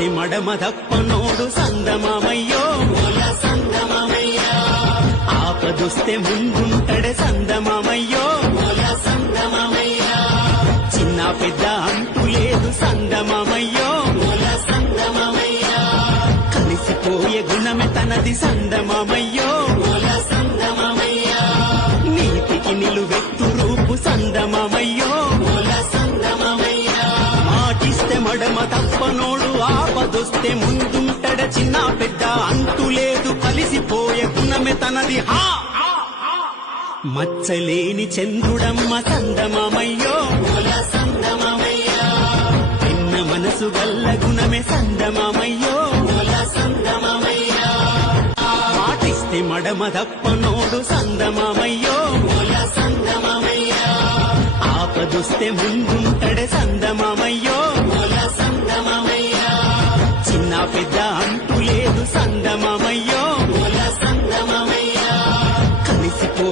మాటిస్తే మడమదప్పనోడు సందమామయ్యో ఆపదొస్తే ముందుంటడే సందమామయ్యో చిన్న పెద్ద అంటూ లేదు సందమామయ్యో కలిసిపోయే గుణమే తనది సందమామయ్యో నీతికి నిలువెత్తు రూపు సందమామయ్యో మాటిస్తే మడమ తప్పనోడు ఆపదొస్తే ముందుంటడ చిన్న పెద్ద అంతు లేదు కలిసిపోయే గుణమే తనది హా మచ్చలేని చంద్రుడమ్మ సందమామయ్యో చిన్న మనసు గల్ల గుణమే సందమామయ్యో మాటిస్తే మడమ తప్పనోడు సందమామయ్యో ఆపదొస్తే ముందుంటడే సందమామయ్యో చిన్న పెద్ద అంటూ లేదు సందమామయ్యో కలిసిపో